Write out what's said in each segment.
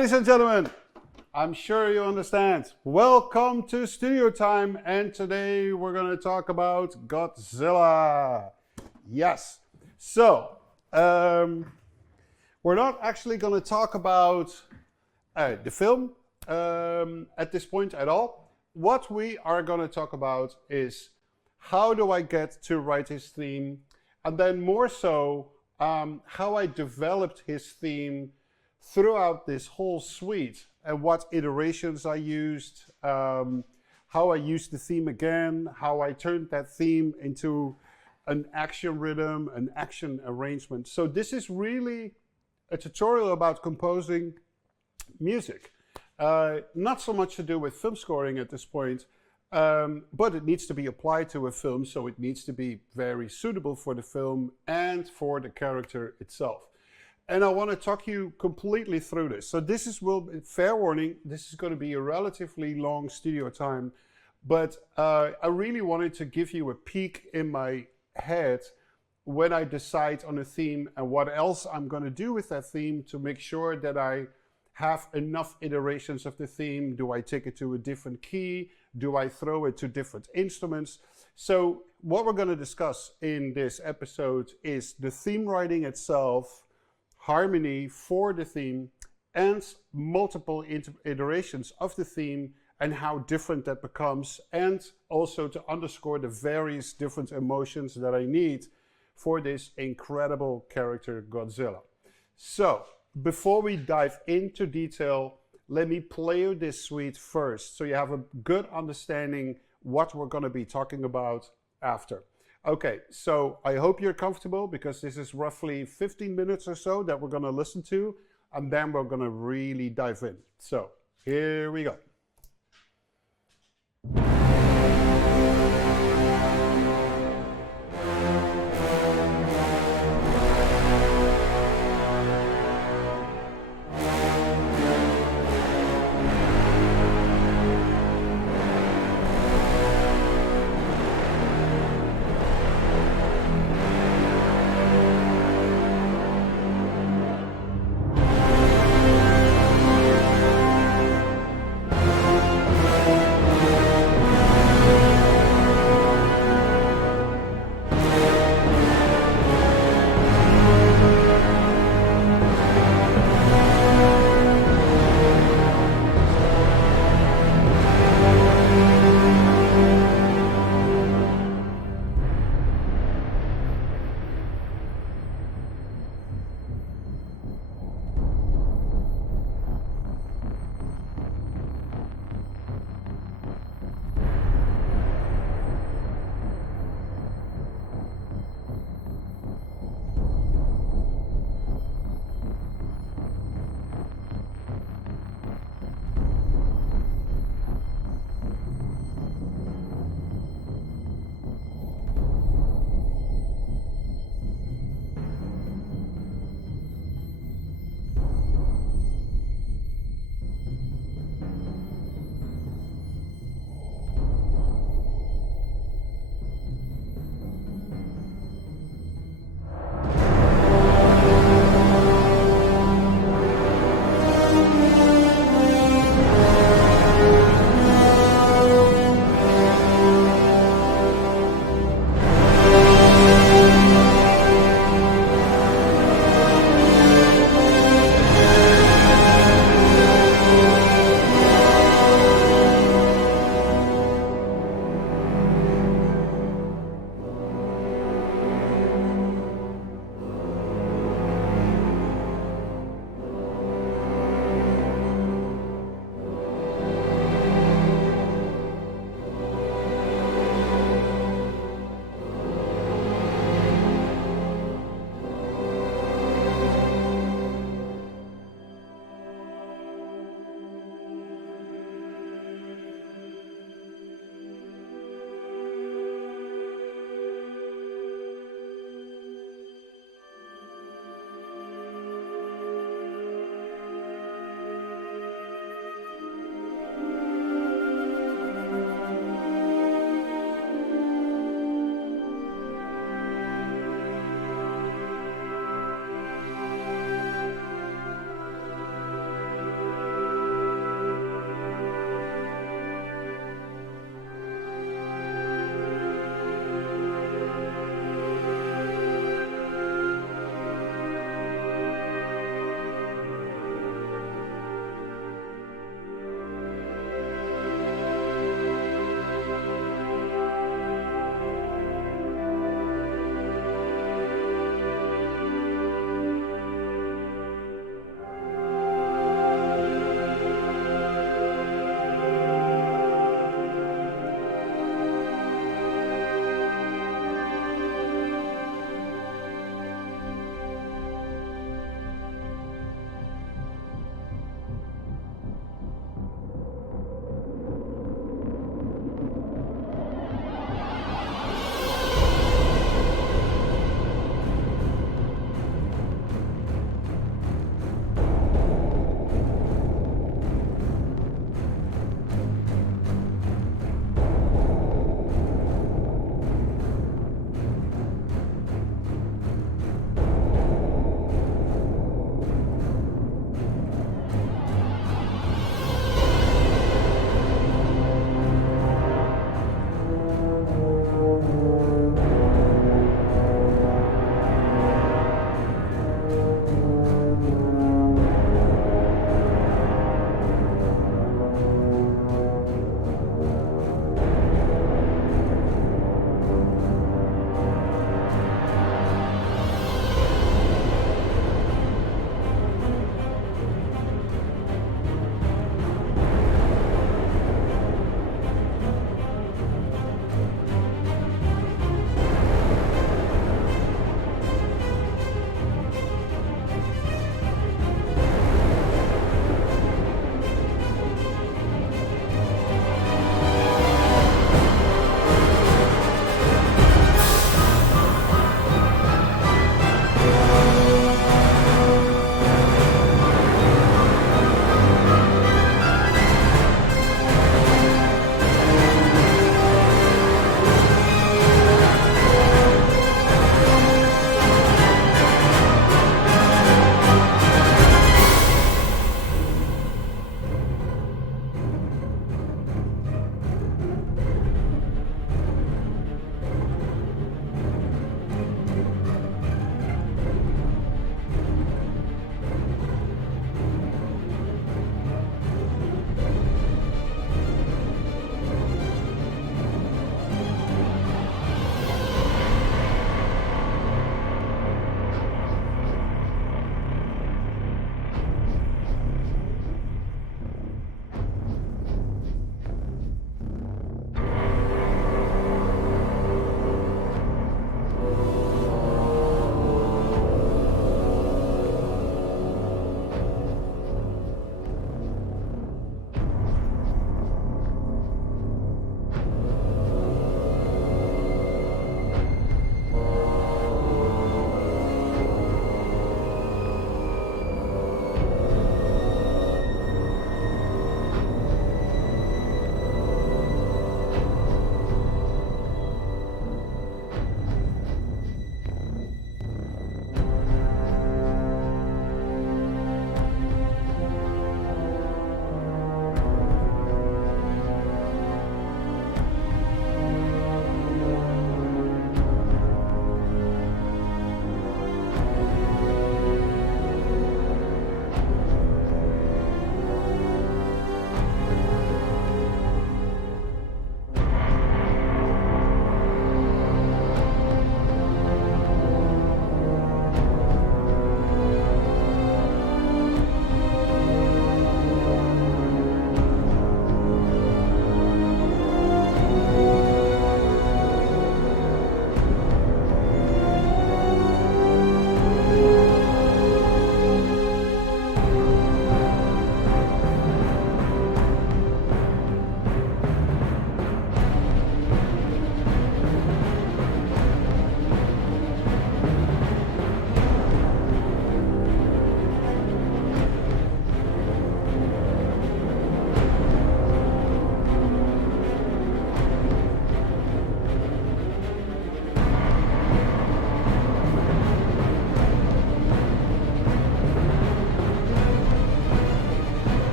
Ladies and gentlemen, I'm sure you understand. Welcome to Studio Time, and today we're going to talk about Godzilla. Yes. So, we're not actually going to talk about the film at this point at all. What we are going to talk about is how do I get to write his theme, and then more so, how I developed his theme throughout this whole suite and what iterations I used, how I used the theme again, how I turned that theme into an action rhythm, an action arrangement. So this is really a tutorial about composing music. Not so much to do with film scoring at this point, but it needs to be applied to a film, so it needs to be very suitable for the film and for the character itself. And I want to talk you completely through this. So this is, fair warning, this is going to be a relatively long studio time, but I really wanted to give you a peek in my head when I decide on a theme and what else I'm going to do with that theme to make sure that I have enough iterations of the theme. Do I take it to a different key? Do I throw it to different instruments? So what we're going to discuss in this episode is the theme writing itself, harmony for the theme, and multiple iterations of the theme and how different that becomes, and also to underscore the various different emotions that I need for this incredible character Godzilla. So before we dive into detail, let me play you this suite first so you have a good understanding what we're going to be talking about after. Okay, so I hope you're comfortable because this is roughly 15 minutes or so that we're going to listen to, and then we're going to really dive in. So here we go.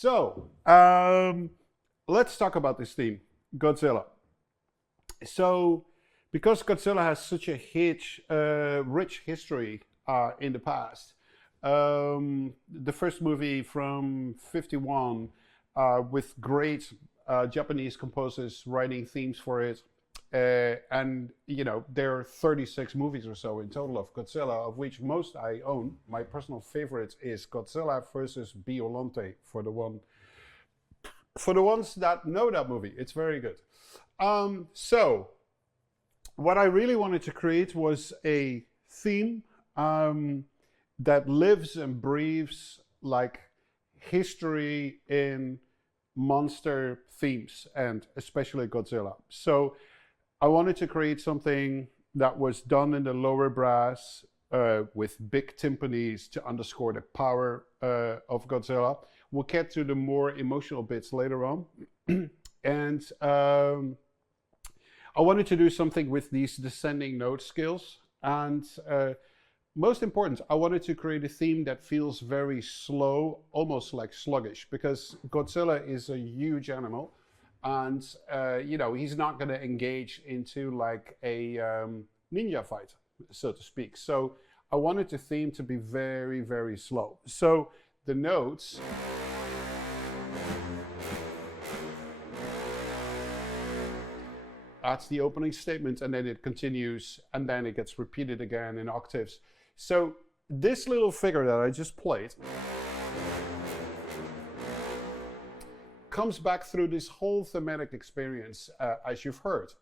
So, let's talk about this theme, Godzilla. So, because Godzilla has such a rich history in the past, the first movie from '51 with great Japanese composers writing themes for it. And you know, there are 36 movies or so in total of Godzilla, of which most I own. My personal favorite is Godzilla versus Biollante, for the ones that know that movie. It's very good. So what I really wanted to create was a theme that lives and breathes like history in monster themes, and especially Godzilla. So I wanted to create something that was done in the lower brass with big timpanis to underscore the power of Godzilla. We'll get to the more emotional bits later on. And I wanted to do something with these descending note scales. And most important, I wanted to create a theme that feels very slow, almost like sluggish, because Godzilla is a huge animal. And, you know, he's not going to engage into like a ninja fight, so to speak. So I wanted the theme to be very, very slow. So the notes... That's the opening statement, and then it continues, and then it gets repeated again in octaves. So this little figure that I just played comes back through this whole thematic experience, as you've heard.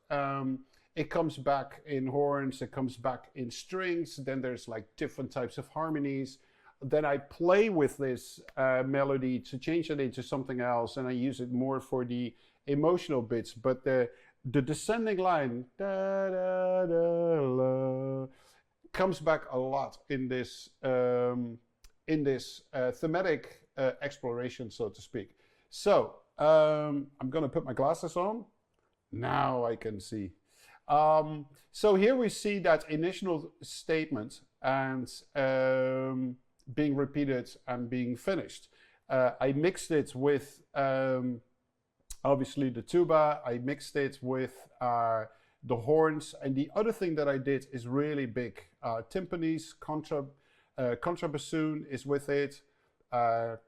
It comes back in horns, it comes back in strings, then there's like different types of harmonies. Then I play with this melody to change it into something else, and I use it more for the emotional bits. But the descending line da, da, da, la, comes back a lot in this thematic exploration, so to speak. So I'm gonna put my glasses on. Now I can see. So here we see that initial statement and being repeated and being finished. I mixed it with obviously the tuba. I mixed it with the horns, and the other thing that I did is really big. Timpanis, contrabassoon is with it.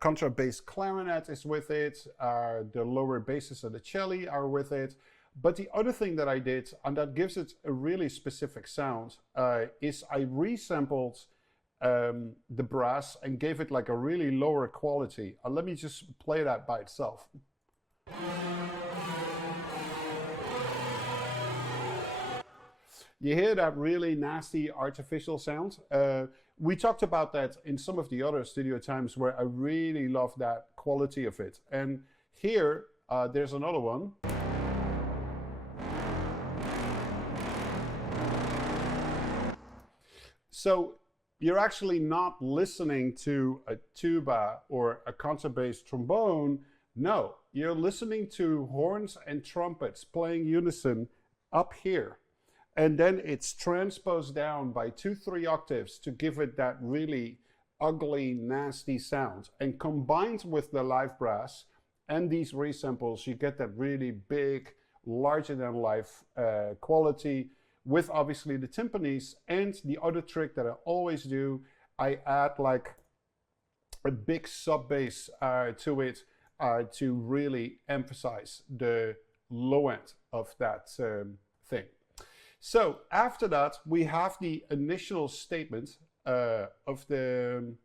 Contrabass clarinet is with it. The lower basses and the cello are with it. But the other thing that I did, and that gives it a really specific sound, is I resampled the brass and gave it like a really lower quality. Let me just play that by itself. You hear that really nasty artificial sound? We talked about that in some of the other studio times where I really love that quality of it. And here, there's another one. So you're actually not listening to a tuba or a contrabass trombone. No, you're listening to horns and trumpets playing unison up here. And then it's transposed down by 2-3 octaves to give it that really ugly, nasty sound. And combined with the live brass and these resamples, you get that really big, larger than life quality, with obviously the timpanis. And the other trick that I always do, I add like a big sub bass to it to really emphasize the low end of that thing. So after that, we have the initial statement of that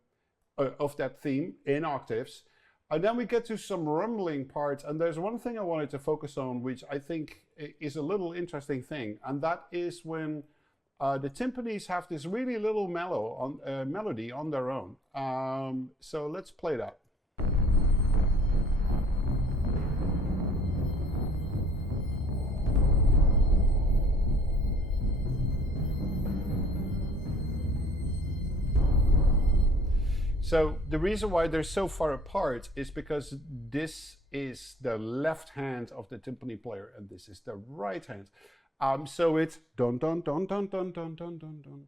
theme in octaves. And then we get to some rumbling parts. And there's one thing I wanted to focus on, which I think is a little interesting thing. And that is when the timpanis have this really little melody on their own. So let's play that. So the reason why they're so far apart is because this is the left hand of the timpani player and this is the right hand. So it's dun dun dun dun dun dun dun dun dun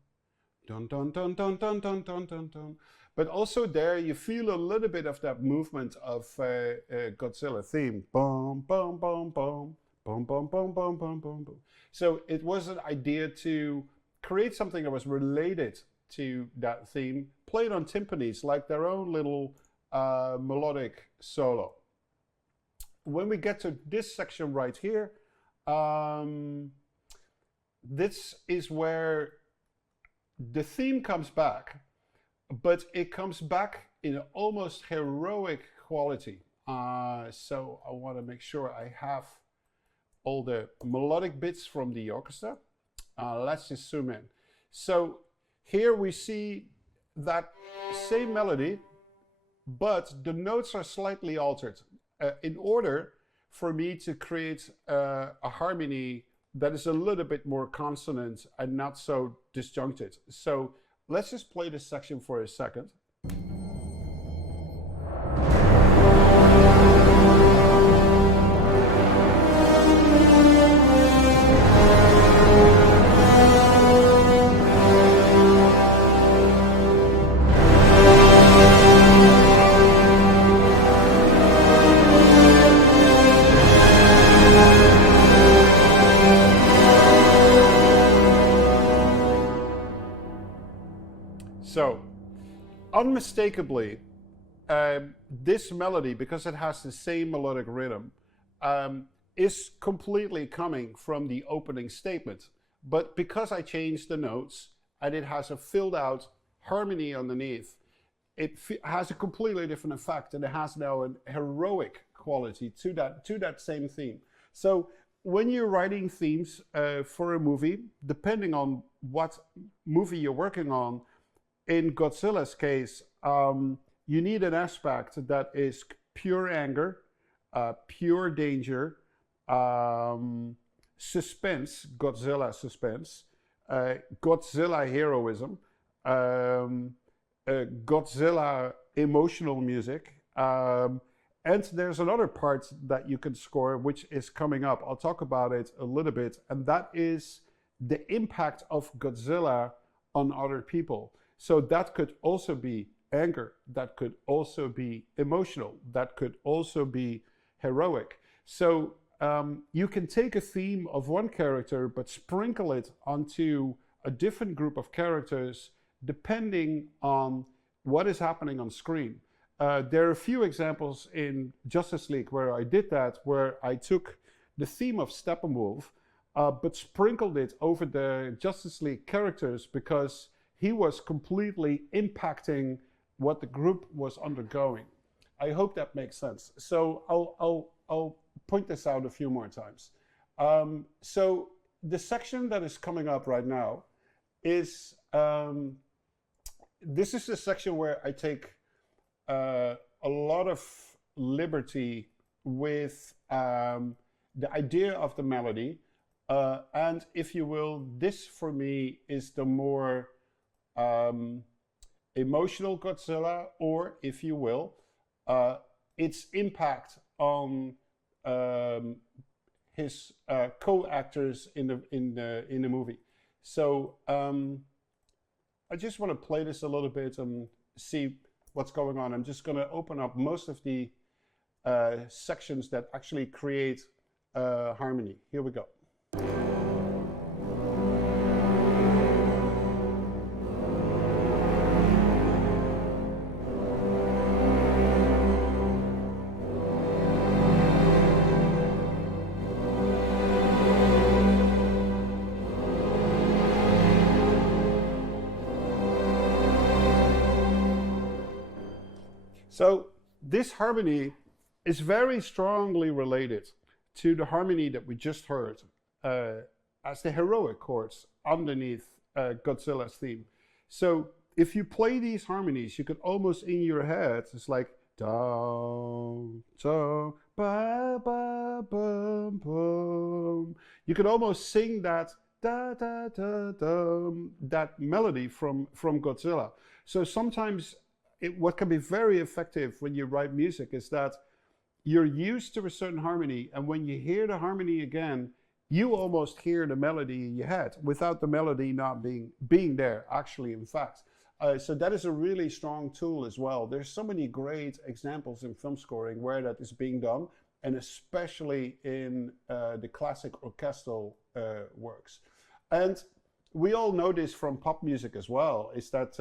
dun dun dun dun dun dun dun dun dun. But also there you feel a little bit of that movement of Godzilla theme. Boom, boom, boom, boom, boom, boom, boom, boom, boom, boom, boom. So it was an idea to create something that was related to that theme, played on timpanis like their own little melodic solo. When we get to this section right here, this is where the theme comes back, but it comes back in an almost heroic quality. So I want to make sure I have all the melodic bits from the orchestra. Let's just zoom in. So here we see that same melody, but the notes are slightly altered in order for me to create a harmony that is a little bit more consonant and not so disjuncted. So let's just play this section for a second. So, unmistakably, this melody, because it has the same melodic rhythm, is completely coming from the opening statement. But because I changed the notes and it has a filled out harmony underneath, it has a completely different effect, and it has now a heroic quality to that same theme. So when you're writing themes for a movie, depending on what movie you're working on, in Godzilla's case, you need an aspect that is pure anger, pure danger, suspense, Godzilla suspense, Godzilla heroism, Godzilla emotional music, and there's another part that you can score, which is coming up. I'll talk about it a little bit, and that is the impact of Godzilla on other people. So that could also be anger, that could also be emotional, that could also be heroic. So you can take a theme of one character but sprinkle it onto a different group of characters depending on what is happening on screen. There are a few examples in Justice League where I did that, where I took the theme of Steppenwolf but sprinkled it over the Justice League characters because he was completely impacting what the group was undergoing. I hope that makes sense. So I'll point this out a few more times. So the section that is coming up right now is, this is the section where I take a lot of liberty with the idea of the melody. And if you will, this for me is the more emotional Godzilla, or if you will, its impact on his co-actors in the movie. So I just want to play this a little bit and see what's going on. I'm just going to open up most of the sections that actually create harmony. Here we go. So this harmony is very strongly related to the harmony that we just heard as the heroic chords underneath Godzilla's theme. So if you play these harmonies, you could almost in your head, it's like da da ba ba bum bum. You could almost sing that da da da da, that melody from Godzilla. So sometimes what can be very effective when you write music is that you're used to a certain harmony, and when you hear the harmony again, you almost hear the melody in your head without the melody not being there, actually, in fact. So that is a really strong tool as well. There's so many great examples in film scoring where that is being done, and especially in the classic orchestral works. And we all know this from pop music as well, is that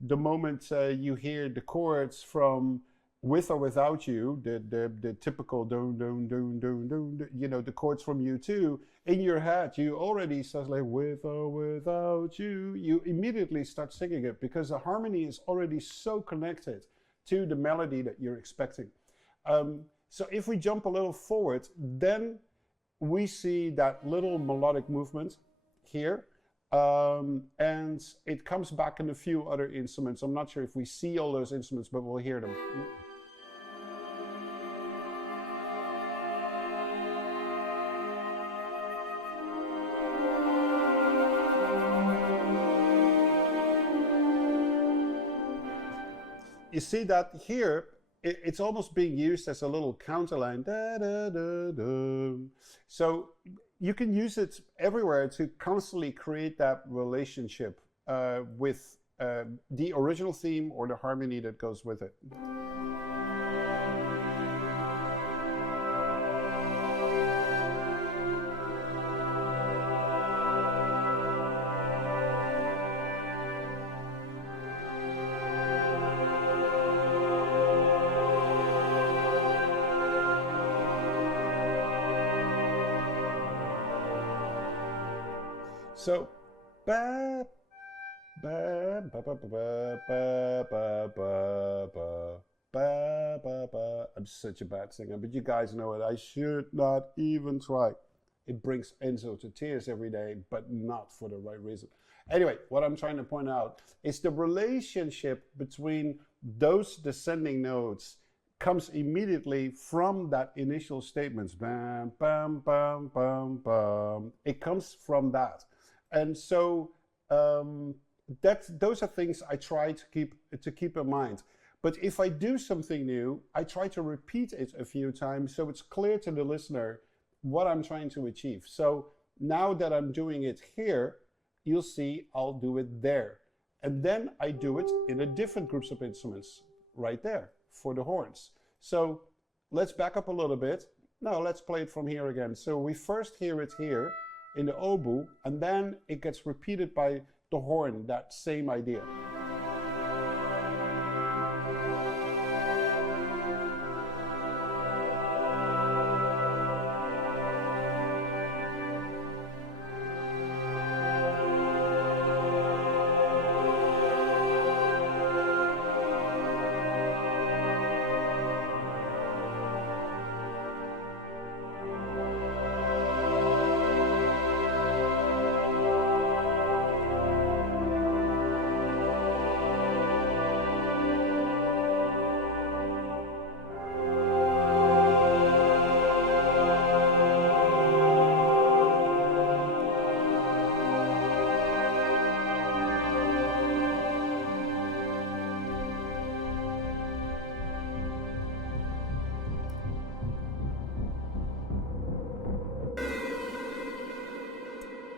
the moment you hear the chords from With or Without You, the typical dun dun dun dun dun, you know, the chords from U2, in your head, you already start like with or without you. You immediately start singing it because the harmony is already so connected to the melody that you're expecting. So if we jump a little forward, then we see that little melodic movement here. And it comes back in a few other instruments. I'm not sure if we see all those instruments, but we'll hear them. You see that here, it's almost being used as a little counterline. Da, da, da, da. So you can use it everywhere to constantly create that relationship with the original theme or the harmony that goes with it. So, ba ba ba ba ba ba ba ba ba ba ba. I'm such a bad singer, but you guys know it. I should not even try. It brings Enzo to tears every day, but not for the right reason. Anyway, what I'm trying to point out is the relationship between those descending notes comes immediately from that initial statements. Bam, bam, bam, bam, bam. It comes from that. And so those are things I try to keep in mind. But if I do something new, I try to repeat it a few times so it's clear to the listener what I'm trying to achieve. So now that I'm doing it here, you'll see I'll do it there. And then I do it in a different groups of instruments right there for the horns. So let's back up a little bit. Now let's play it from here again. So we first hear it here in the oboe, and then it gets repeated by the horn, that same idea.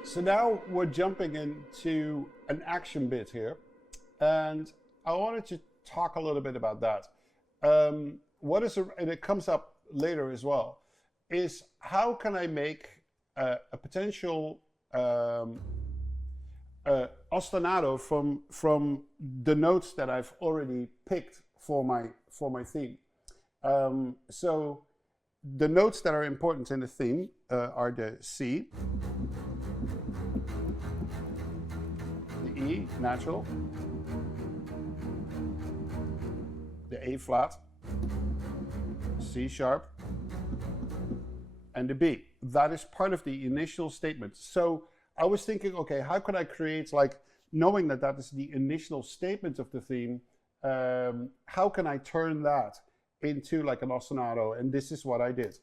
So now we're jumping into an action bit here, and I wanted to talk a little bit about that. And it comes up later as well, is how can I make a potential ostinato from the notes that I've already picked for my theme. So the notes that are important in the theme are the C, the E, natural, the A flat, C sharp, and the B. That is part of the initial statement. So I was thinking, okay, how can I create, like, knowing that that is the initial statement of the theme, how can I turn that into like an ostinato? And this is what I did.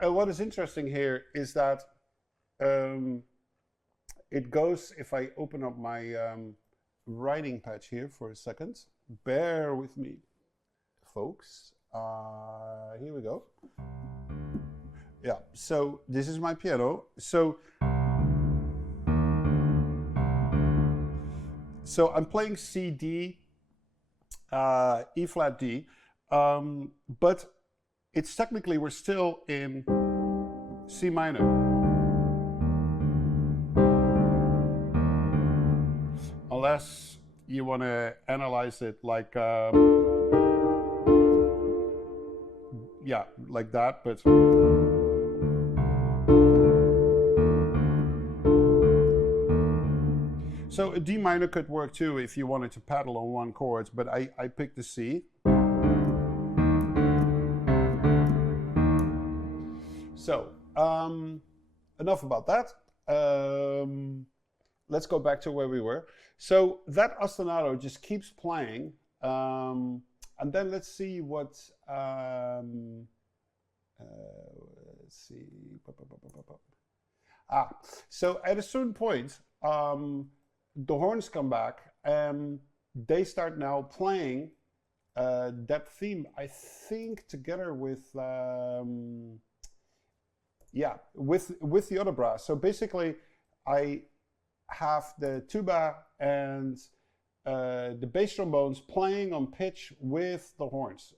what is interesting here is that it goes, if I open up my writing pad here for a second, bear with me, folks. Here we go. Yeah, so this is my piano. So I'm playing C, D, E flat D, but it's technically, we're still in C minor. Unless you want to analyze it like, yeah, like that, but. So a D minor could work too if you wanted to paddle on one chord, but I picked the C. So, enough about that. Let's go back to where we were. So that ostinato just keeps playing, and then let's see what, let's see. So at a certain point, the horns come back and they start now playing that theme, I think, together with with the other brass. So basically I have the tuba and the bass trombones playing on pitch with the horns.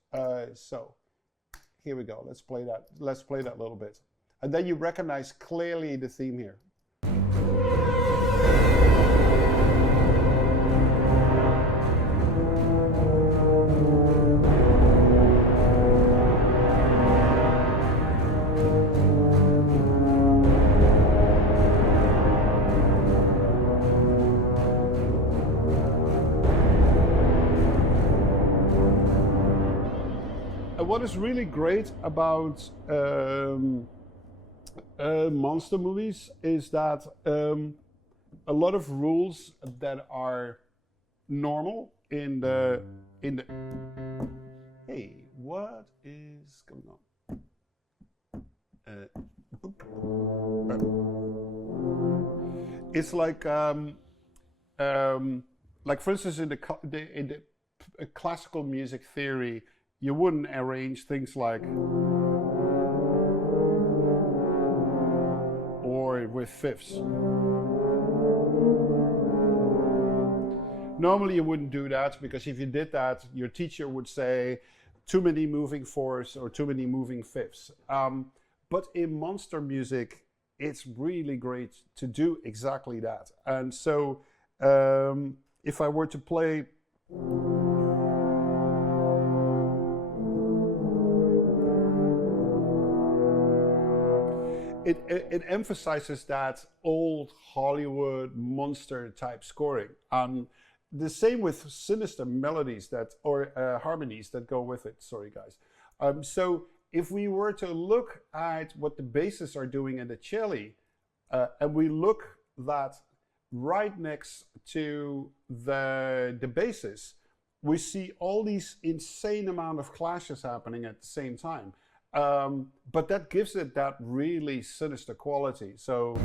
So here we go. Let's play that a little bit, and then you recognize clearly the theme here. What is really great about monster movies is that a lot of rules that are normal in the hey, what is going on? It's like for instance in the classical music theory, you wouldn't arrange things like or with fifths. Normally you wouldn't do that, because if you did that, your teacher would say too many moving fourths or too many moving fifths. But in monster music, it's really great to do exactly that. And so if I were to play it emphasizes that old Hollywood monster type scoring. The same with sinister melodies or harmonies that go with it. Sorry, guys. So if we were to look at what the basses are doing in the cello, and we look that right next to the basses, we see all these insane amount of clashes happening at the same time. But that gives it that really sinister quality. So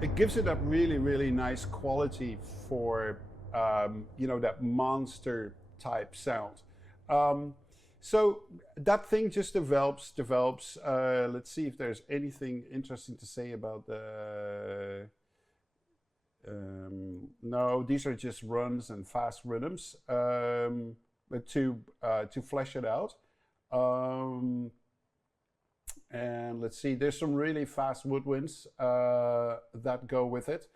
it gives it a really, really nice quality for that monster type sound. So that thing just develops. Let's see if there's anything interesting to say about the. No, these are just runs and fast rhythms, but to flesh it out. And let's see, there's some really fast woodwinds that go with it.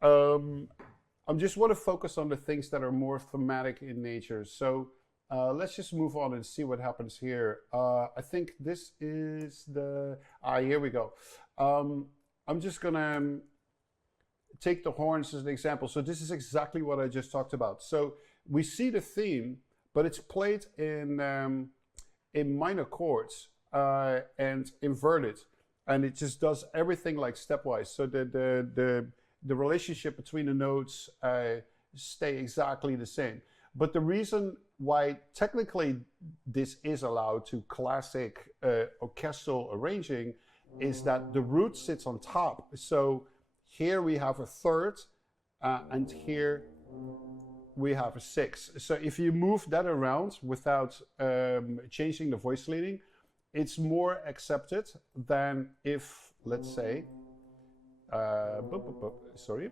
I just want to focus on the things that are more thematic in nature. So. Let's just move on and see what happens here. I think this is here we go. I'm just gonna take the horns as an example. So this is exactly what I just talked about. So we see the theme, but it's played in minor chords. and invert it, and it just does everything like stepwise. So the relationship between the notes stay exactly the same. But the reason why technically this is allowed to classic orchestral arranging is that the root sits on top. So here we have a third, and here we have a sixth. So if you move that around without changing the voice leading, it's more accepted than if, let's say, sorry,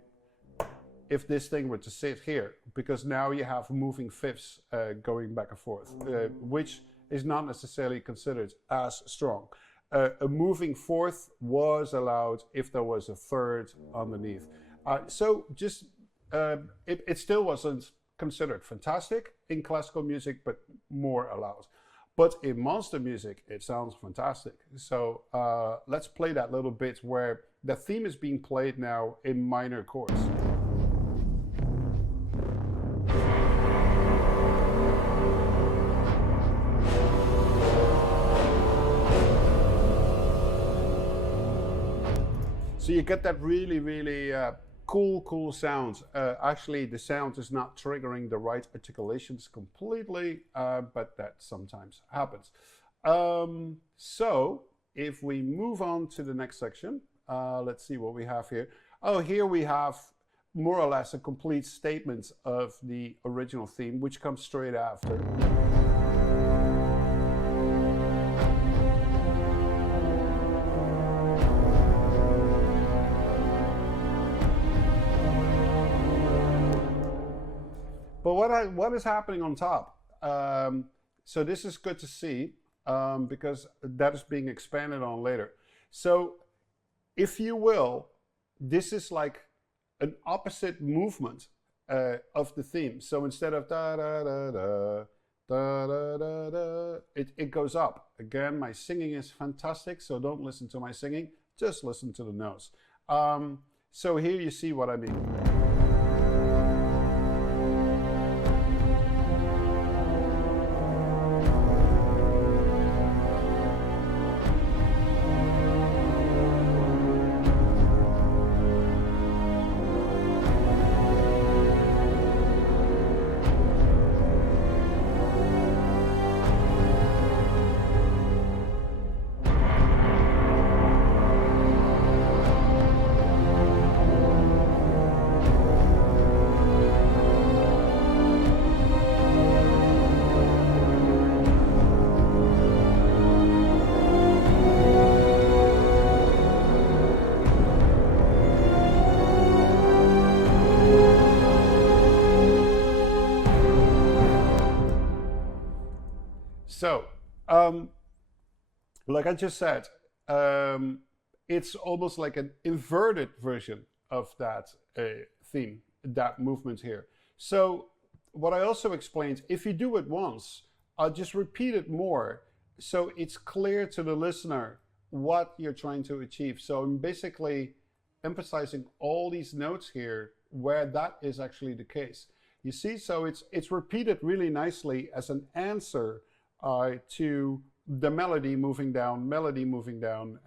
if this thing were to sit here, because now you have moving fifths going back and forth, which is not necessarily considered as strong. A moving fourth was allowed if there was a third underneath. So just, it still wasn't considered fantastic in classical music, but more allowed. But in monster music, it sounds fantastic. So let's play that little bit where the theme is being played now in minor chords. So you get that really, really cool sound. Actually, the sound is not triggering the right articulations completely, but that sometimes happens. So if we move on to the next section, let's see what we have here. Oh, here we have more or less a complete statement of the original theme, which comes straight after. But what is happening on top? So this is good to see because that is being expanded on later. So if you will, this is like an opposite movement of the theme. So instead of da da da da da da da da, it goes up. Again, my singing is fantastic, so don't listen to my singing, just listen to the notes. So here you see what I mean. So, like I just said, it's almost like an inverted version of that theme, that movement here. So, what I also explained, if you do it once, I'll just repeat it more so it's clear to the listener what you're trying to achieve. So, I'm basically emphasizing all these notes here where that is actually the case. You see, so it's repeated really nicely as an answer to the melody moving down,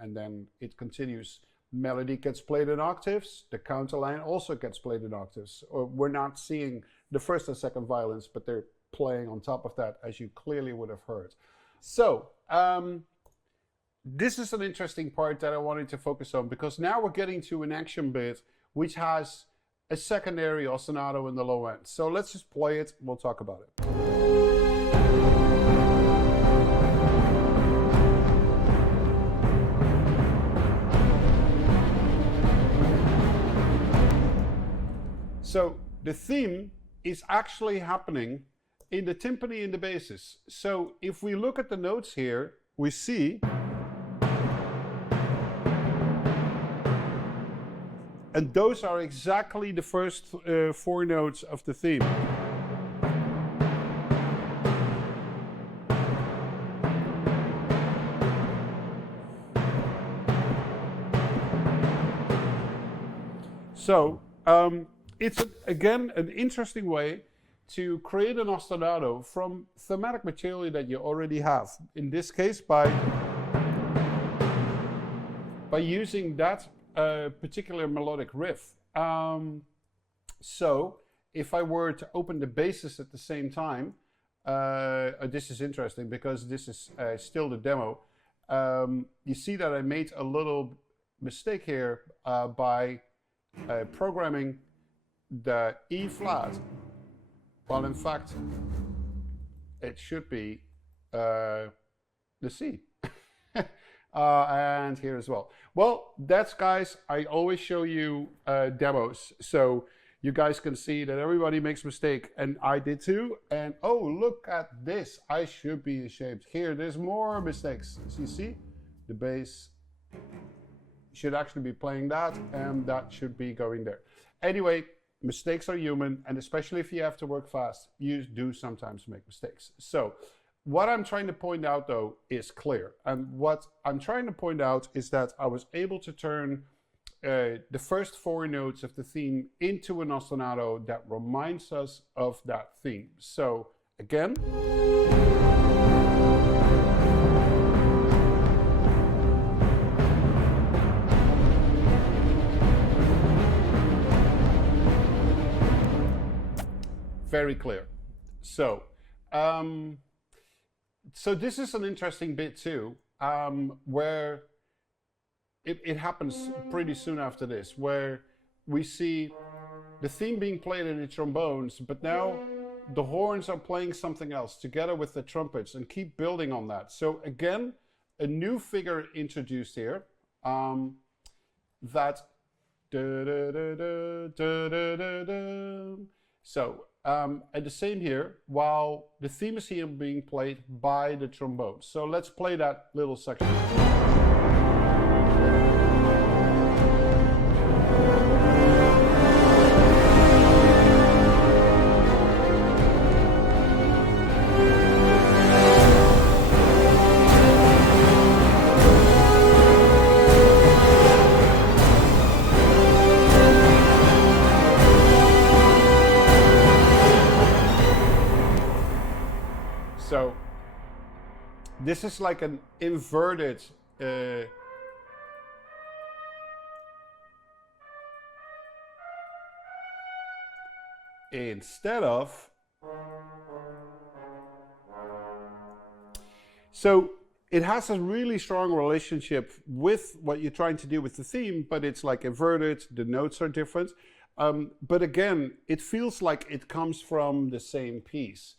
and then it continues. Melody gets played in octaves, the counterline also gets played in octaves. Or we're not seeing the first and second violins, but they're playing on top of that, as you clearly would have heard. So, this is an interesting part that I wanted to focus on, because now we're getting to an action bit which has a secondary ostinato in the low end. So let's just play it, we'll talk about it. So the theme is actually happening in the timpani and the basses. So if we look at the notes here, we see, and those are exactly the first four notes of the theme. So it's again an interesting way to create an ostinato from thematic material that you already have. In this case, by by using that particular melodic riff. So if I were to open the basses at the same time, this is interesting because this is still the demo. You see that I made a little mistake here by programming the E flat, while in fact it should be the C. And here as well. Well, that's, guys, I always show you demos, so you guys can see that everybody makes mistake, and I did too. And oh, look at this, I should be ashamed. Here, there's more mistakes. So you see, the bass should actually be playing that, and that should be going there. Anyway, mistakes are human, and especially if you have to work fast, you do sometimes make mistakes. So what I'm trying to point out, though, is clear. And what I'm trying to point out is that I was able to turn the first 4 notes of the theme into an ostinato that reminds us of that theme. So again. Very clear. So, so this is an interesting bit too, where it happens pretty soon after this, where we see the theme being played in the trombones, but now the horns are playing something else together with the trumpets and keep building on that. So again, a new figure introduced here, that so and the same here, while the theme is here being played by the trombone. So let's play that little section. So this is like an inverted instead of, so it has a really strong relationship with what you're trying to do with the theme, but it's like inverted, the notes are different. But again, it feels like it comes from the same piece.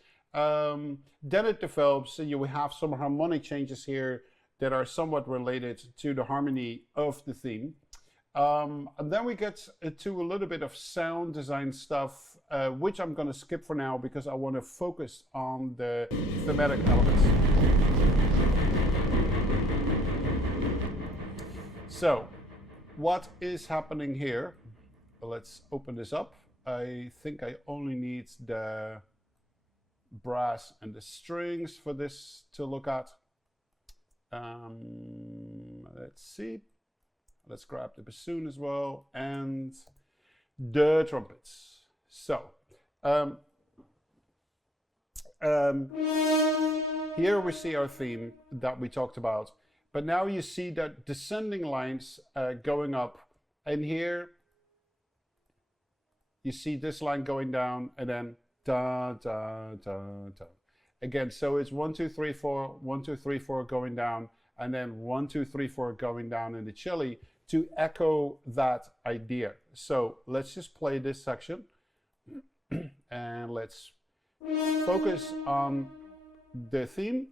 Then it develops, and you will have some harmonic changes here that are somewhat related to the harmony of the theme. And then we get to a little bit of sound design stuff, which I'm going to skip for now because I want to focus on the thematic elements. So, what is happening here? Let's open this up. I think I only need the brass and the strings for this to look at. Let's see. Let's grab the bassoon as well and the trumpets. So here we see our theme that we talked about, but now you see that descending lines going up, and here you see this line going down, and then da da da da again. So it's 1 2 3 4, 1 2 3 4 going down, and then 1 2 3 4 going down in the cello to echo that idea. So let's just play this section and let's focus on the theme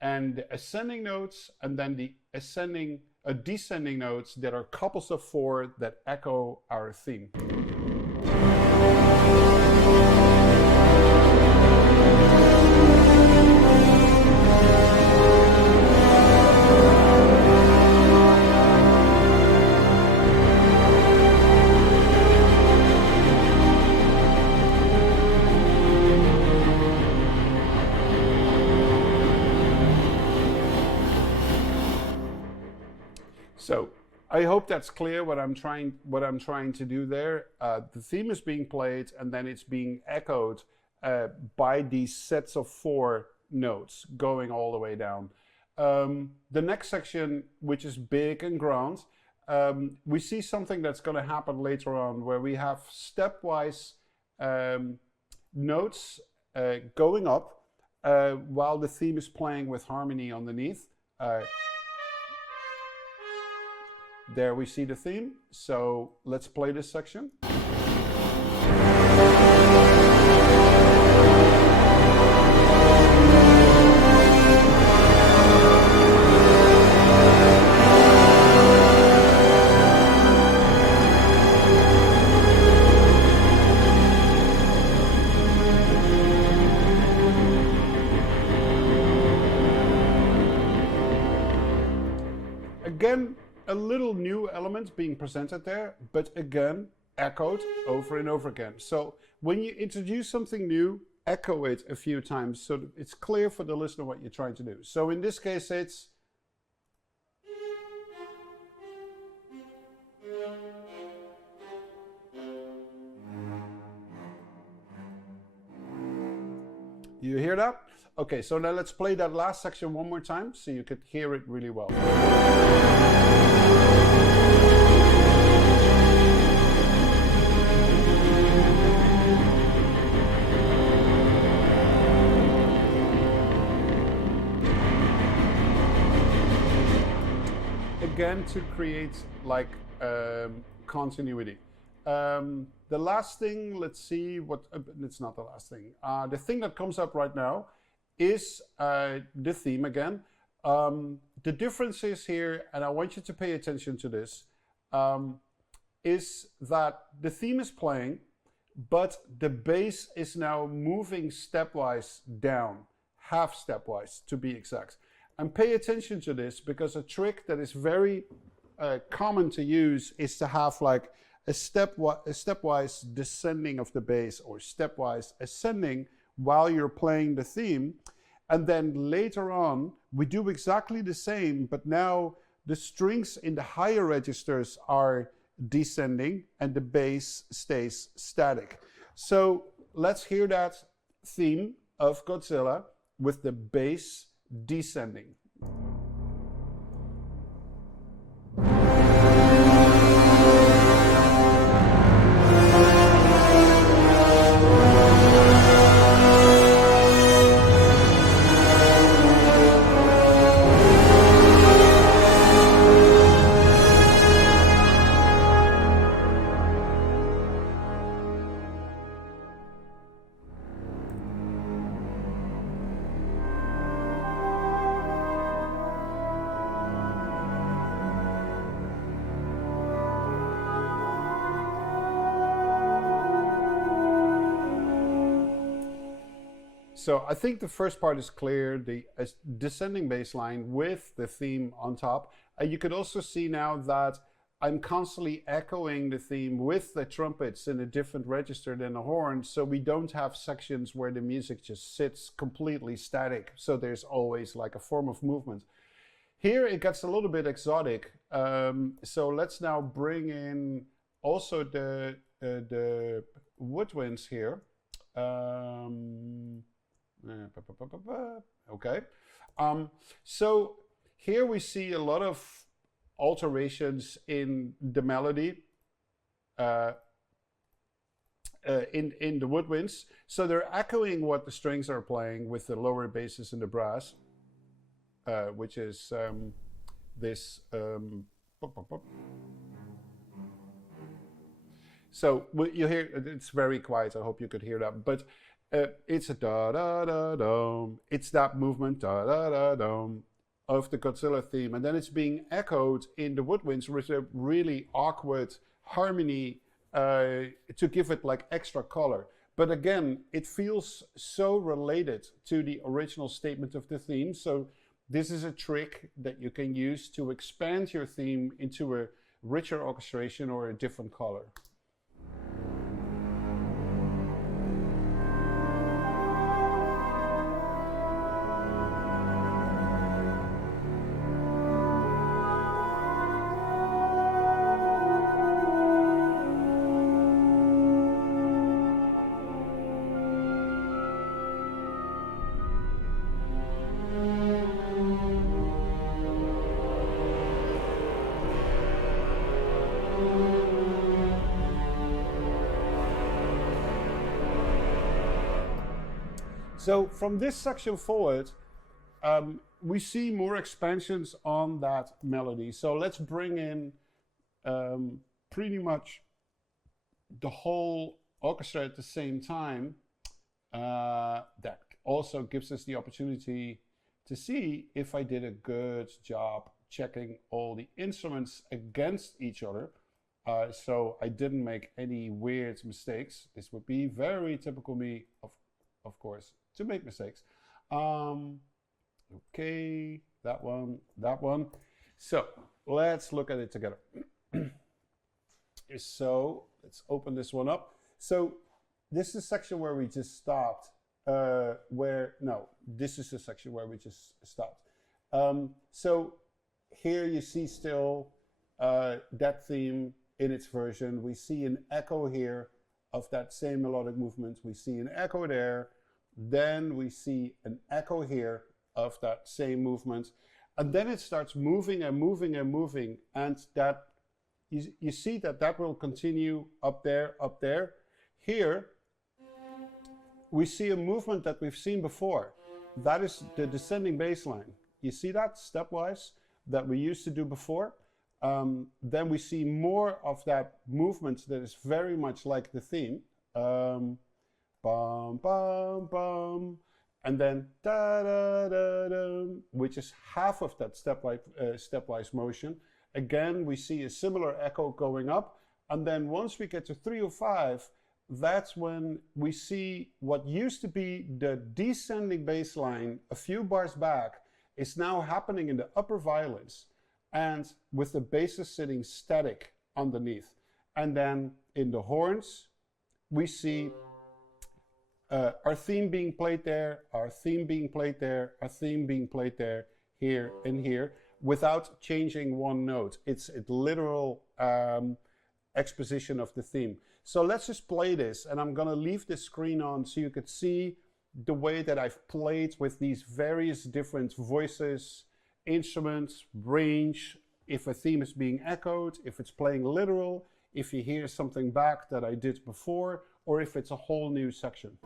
and the ascending notes, and then the descending notes that are couples of 4 that echo our theme. So I hope that's clear what I'm trying to do there. The theme is being played, and then it's being echoed by these sets of 4 notes going all the way down. The next section, which is big and grand, we see something that's going to happen later on where we have stepwise notes going up while the theme is playing with harmony underneath. There we see the theme. So let's play this section. Again, a little new element being presented there, but again, echoed over and over again. So when you introduce something new, echo it a few times so that it's clear for the listener what you're trying to do. So in this case, it's... You hear that? Okay, so now let's play that last section one more time so you could hear it really well. Again, to create like continuity. The last thing, let's see what, it's not the last thing. The thing that comes up right now is the theme again. The differences here, and I want you to pay attention to this, is that the theme is playing, but the bass is now moving stepwise down, half stepwise to be exact. And pay attention to this because a trick that is very common to use is to have like a stepwise descending of the bass or stepwise ascending while you're playing the theme. And then later on, we do exactly the same, but now the strings in the higher registers are descending and the bass stays static. So let's hear that theme of Godzilla with the bass descending. So I think the first part is clear, the descending bass line with the theme on top. You could also see now that I'm constantly echoing the theme with the trumpets in a different register than the horn, so we don't have sections where the music just sits completely static. So there's always like a form of movement. Here it gets a little bit exotic. So let's now bring in also the woodwinds here. Okay, so here we see a lot of alterations in the melody in the woodwinds. So they're echoing what the strings are playing with the lower basses and the brass, which is this. So you hear it's very quiet. I hope you could hear that, but. It's a da-da-da-dum. It's that movement da-da-da-dum of the Godzilla theme. And then it's being echoed in the woodwinds with a really awkward harmony to give it like extra color. But again, it feels so related to the original statement of the theme. So this is a trick that you can use to expand your theme into a richer orchestration or a different color. So from this section forward, we see more expansions on that melody. So let's bring in pretty much the whole orchestra at the same time. That also gives us the opportunity to see if I did a good job checking all the instruments against each other. So I didn't make any weird mistakes. This would be very typical me, of course, to make mistakes. Okay, that one. So let's look at it together. So let's open this one up. So this is a section where we just stopped. This is the section where we just stopped. So here you see still that theme in its version. We see an echo here of that same melodic movement. We see an echo there. Then we see an echo here of that same movement. And then it starts moving and moving and moving. And that you see that will continue up there, up there. Here, we see a movement that we've seen before. That is the descending bass line. You see that stepwise that we used to do before? Then we see more of that movement that is very much like the theme. Bum, bum, bum. And then da da da da, which is half of that stepwise motion. Again, we see a similar echo going up. And then once we get to 305, that's when we see what used to be the descending bass line a few bars back is now happening in the upper violins and with the basses sitting static underneath. And then in the horns, we see our theme being played there, our theme being played there, our theme being played there, here and here, without changing one note. It's a literal exposition of the theme. So let's just play this, and I'm gonna leave the screen on so you could see the way that I've played with these various different voices, instruments, range, if a theme is being echoed, if it's playing literal, if you hear something back that I did before, or if it's a whole new section.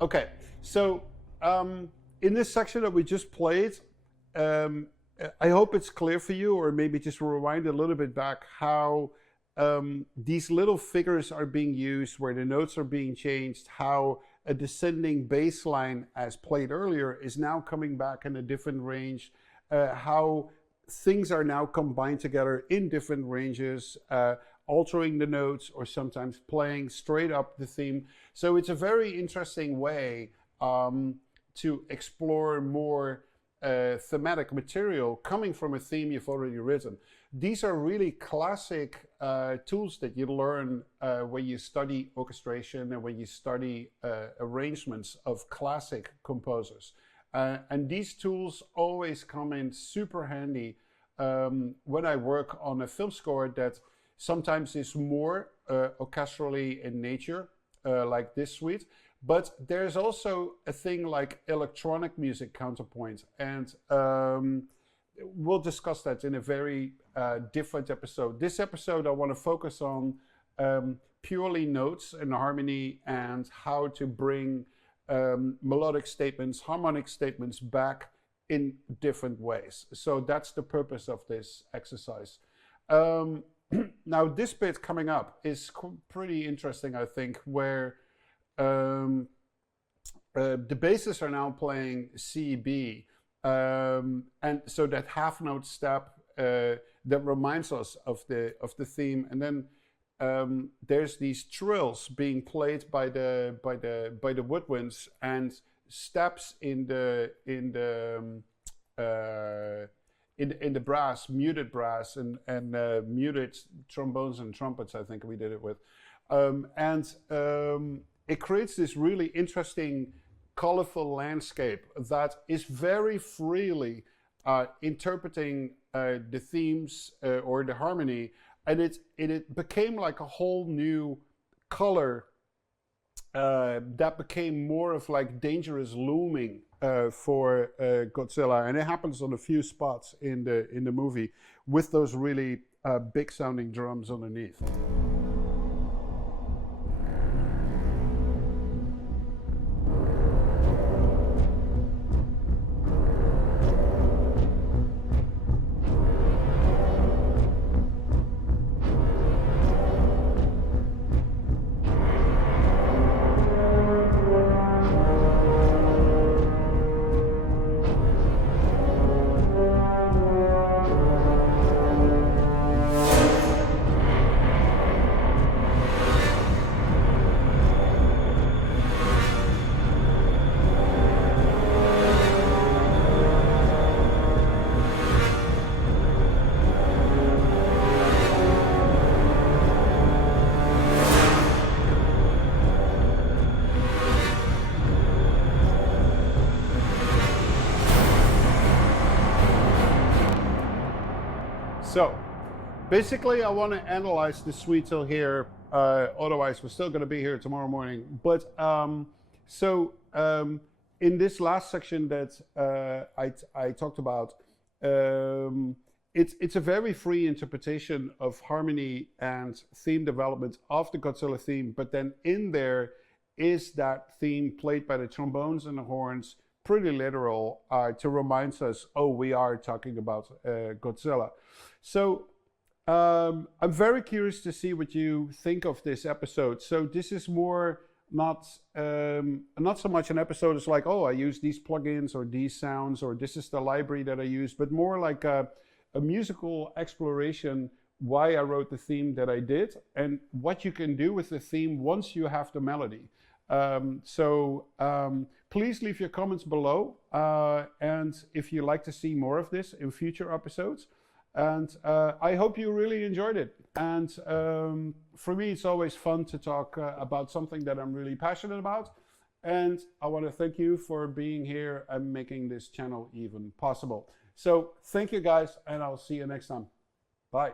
Okay, so in this section that we just played, I hope it's clear for you, or maybe just rewind a little bit back how these little figures are being used, where the notes are being changed, how a descending bass line, as played earlier, is now coming back in a different range, how things are now combined together in different ranges, altering the notes or sometimes playing straight up the theme. So it's a very interesting way to explore more thematic material coming from a theme you've already written. These are really classic tools that you learn when you study orchestration and when you study arrangements of classic composers. And these tools always come in super handy when I work on a film score that sometimes is more orchestrally in nature, like this suite. But there's also a thing like electronic music counterpoint, and we'll discuss that in a very different episode. This episode, I want to focus on purely notes and harmony and how to bring melodic statements, harmonic statements back in different ways. So that's the purpose of this exercise. Now, this bit coming up is pretty interesting, I think, where the basses are now playing C, B, and so that half note step that reminds us of the theme, and then there's these trills being played by the woodwinds and steps in the brass, muted brass and muted trombones and trumpets. I think we did it with, it creates this really interesting, colorful landscape that is very freely interpreting the themes or the harmony, and it became like a whole new color that became more of like dangerous looming for Godzilla, and it happens on a few spots in the movie with those really big sounding drums underneath. So, basically, I want to analyze the suite till here. Otherwise, we're still going to be here tomorrow morning. But in this last section that I talked about, it's a very free interpretation of harmony and theme development of the Godzilla theme. But then in there is that theme played by the trombones and the horns, pretty literal, to remind us, oh, we are talking about Godzilla. So I'm very curious to see what you think of this episode. So this is more not so much an episode as like, oh, I use these plugins or these sounds or this is the library that I use, but more like a musical exploration why I wrote the theme that I did and what you can do with the theme once you have the melody. Please leave your comments below, and if you'd like to see more of this in future episodes. And I hope you really enjoyed it. And for me, it's always fun to talk about something that I'm really passionate about. And I want to thank you for being here and making this channel even possible. So thank you guys, and I'll see you next time. Bye.